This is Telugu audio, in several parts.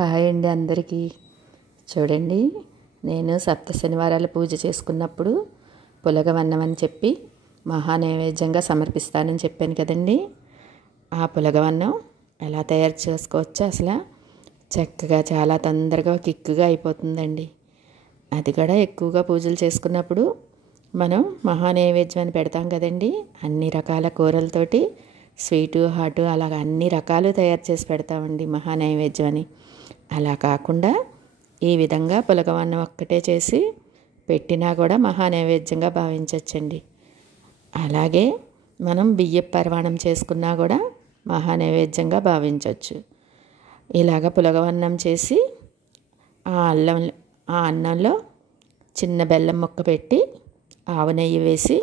హాయ్ అండి అందరికీ. చూడండి, నేను సప్త శనివారాల పూజ చేసుకున్నప్పుడు పులగవన్నం అని చెప్పి మహానైవేద్యంగా సమర్పిస్తానని చెప్పాను కదండి. ఆ పులగవన్నం ఎలా తయారు చేసుకోవచ్చో అసలు చక్కగా చాలా తొందరగా కిక్కుగా అయిపోతుందండి. అది కూడా ఎక్కువగా పూజలు చేసుకున్నప్పుడు మనం మహానైవేద్యం అని పెడతాం కదండి. అన్ని రకాల కూరలతోటి స్వీటు హాటు అలాగ అన్ని రకాలు తయారు చేసి పెడతామండి మహానైవేద్యం అని. అలా కాకుండా ఈ విధంగా పులగవన్నం ఒక్కటే చేసి పెట్టినా కూడా మహానైవేద్యంగా భావించవచ్చండి. అలాగే మనం బియ్యం పరమాణం చేసుకున్నా కూడా మహానైవేద్యంగా భావించవచ్చు. ఇలాగ పులగవన్నం చేసి ఆ అన్నంలో చిన్న బెల్లం ముక్క పెట్టి ఆవు నెయ్యి వేసి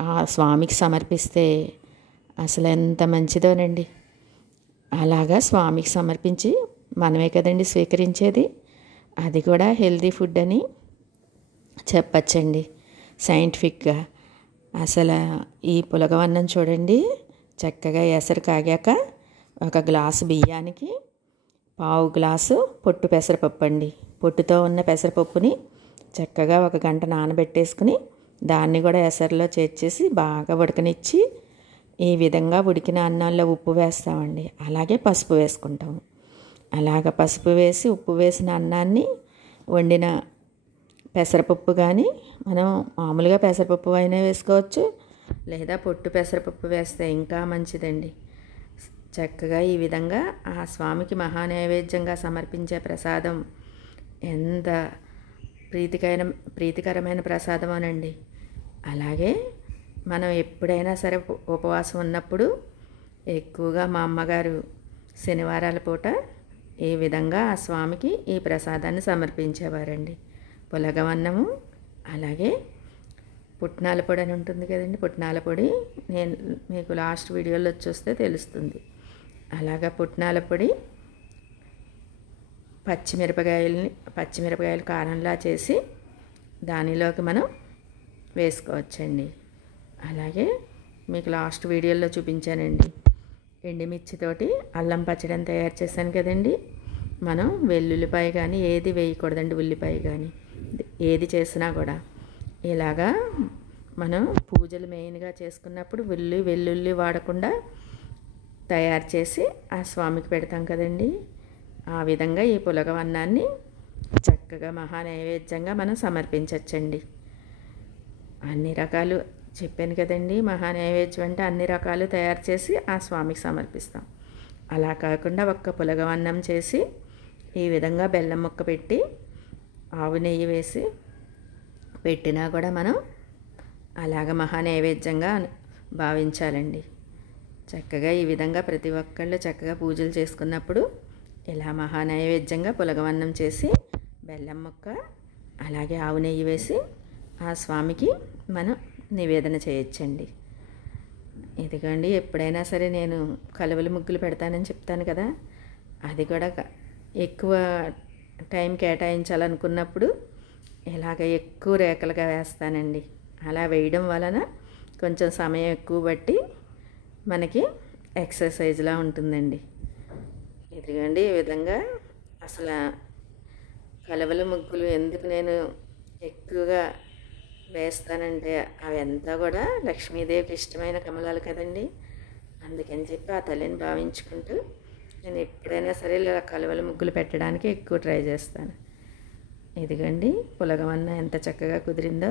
ఆ స్వామికి సమర్పిస్తే అసలు ఎంత మంచిదోనండి. అలాగా స్వామికి సమర్పించి మనమే కదండి స్వీకరించేది. అది కూడా హెల్తీ ఫుడ్ అని చెప్పచ్చండి సైంటిఫిక్గా. అసలు ఈ పులగవన్నం చూడండి, చక్కగా ఎసరు కాగాక ఒక గ్లాసు బియ్యానికి పావు గ్లాసు పొట్టు పెసరపప్పు అండి. పొట్టుతో ఉన్న పెసరపప్పుని చక్కగా 1 గంట నానబెట్టేసుకుని దాన్ని కూడా ఎసరులో చేర్చేసి బాగా ఉడకనిచ్చి ఈ విధంగా ఉడికిన అన్నంలో ఉప్పు వేస్తామండి. అలాగే పసుపు వేసుకుంటాము. అలాగ పసుపు వేసి ఉప్పు వేసిన అన్నాన్ని వండిన పెసరపప్పు కానీ మనం మామూలుగా పెసరపప్పు అయినా వేసుకోవచ్చు, లేదా పొట్టు పెసరపప్పు వేస్తే ఇంకా మంచిదండి. చక్కగా ఈ విధంగా ఆ స్వామికి మహానైవేద్యంగా సమర్పించే ప్రసాదం ఎంత ప్రీతికరమైన ప్రసాదమోనండి. అలాగే మనం ఎప్పుడైనా సరే ఉపవాసం ఉన్నప్పుడు ఎక్కువగా మా అమ్మగారు శనివారాల పూట ఈ విధంగా ఆ స్వామికి ఈ ప్రసాదాన్ని సమర్పించేవారండి. పులగవన్నము, అలాగే పుట్నాల పొడి అని ఉంటుంది కదండి. పుట్నాల పొడి నేను మీకు లాస్ట్ వీడియోలో చూస్తే తెలుస్తుంది. అలాగా పుట్నాల పొడి పచ్చిమిరపకాయలు కారంలా చేసి దానిలోకి మనం వేసుకోవచ్చండి. అలాగే మీకు లాస్ట్ వీడియోలో చూపించానండి, ఎండుమిర్చితోటి అల్లం పచ్చడిని తయారు చేశాను కదండి. మనం వెల్లుల్లిపాయ కానీ ఏది వేయకూడదండి, ఉల్లిపాయ కానీ ఏది చేసినా కూడా. ఇలాగా మనం పూజలు మెయిన్గా చేసుకున్నప్పుడు వెల్లుల్లి వాడకుండా తయారు చేసి ఆ స్వామికి పెడతాం కదండి. ఆ విధంగా ఈ పులగవన్నాన్ని చక్కగా మహానైవేద్యంగా మనం సమర్పించవచ్చండి. అన్ని రకాలు చెప్పాను కదండి, మహానైవేద్యం అంటే అన్ని రకాలు తయారు చేసి ఆ స్వామికి సమర్పిస్తాం. అలా కాకుండా ఒక్క పులగవన్నం చేసి ఈ విధంగా బెల్లం ముక్క పెట్టి ఆవు నెయ్యి వేసి పెట్టినా కూడా మనం అలాగ మహానైవేద్యంగా భావించాలండి. చక్కగా ఈ విధంగా ప్రతి ఒక్కళ్ళు చక్కగా పూజలు చేసుకున్నప్పుడు ఇలా మహానైవేద్యంగా పులగవన్నం చేసి బెల్లం ముక్క అలాగే ఆవు నెయ్యి వేసి ఆ స్వామికి మనం నివేదన చేయొచ్చండి. ఇదిగోండి, ఎప్పుడైనా సరే నేను కలువల ముగ్గులు పెడతానని చెప్తాను కదా, అది కూడా ఎక్కువ టైం కేటాయించాలనుకున్నప్పుడు ఇలాగ ఎక్కువ రేఖలుగా వేస్తానండి. అలా వేయడం వలన కొంచెం సమయం ఎక్కువ బట్టి మనకి ఎక్సర్సైజ్లా ఉంటుందండి. ఇదిగోండి, ఈ విధంగా అసలు కలువల ముగ్గులు ఎందుకు నేను ఎక్కువగా వేస్తానంటే అవి అంతా కూడా లక్ష్మీదేవికి ఇష్టమైన కమలాలు కదండి. అందుకని చెప్పి ఆ తల్లిని భావించుకుంటూ నేను ఎప్పుడైనా సరే ఇలా కలువల ముగ్గులు పెట్టడానికి ఎక్కువ ట్రై చేస్తాను. ఇదిగోండి, పులగవన్నం ఎంత చక్కగా కుదిరిందో.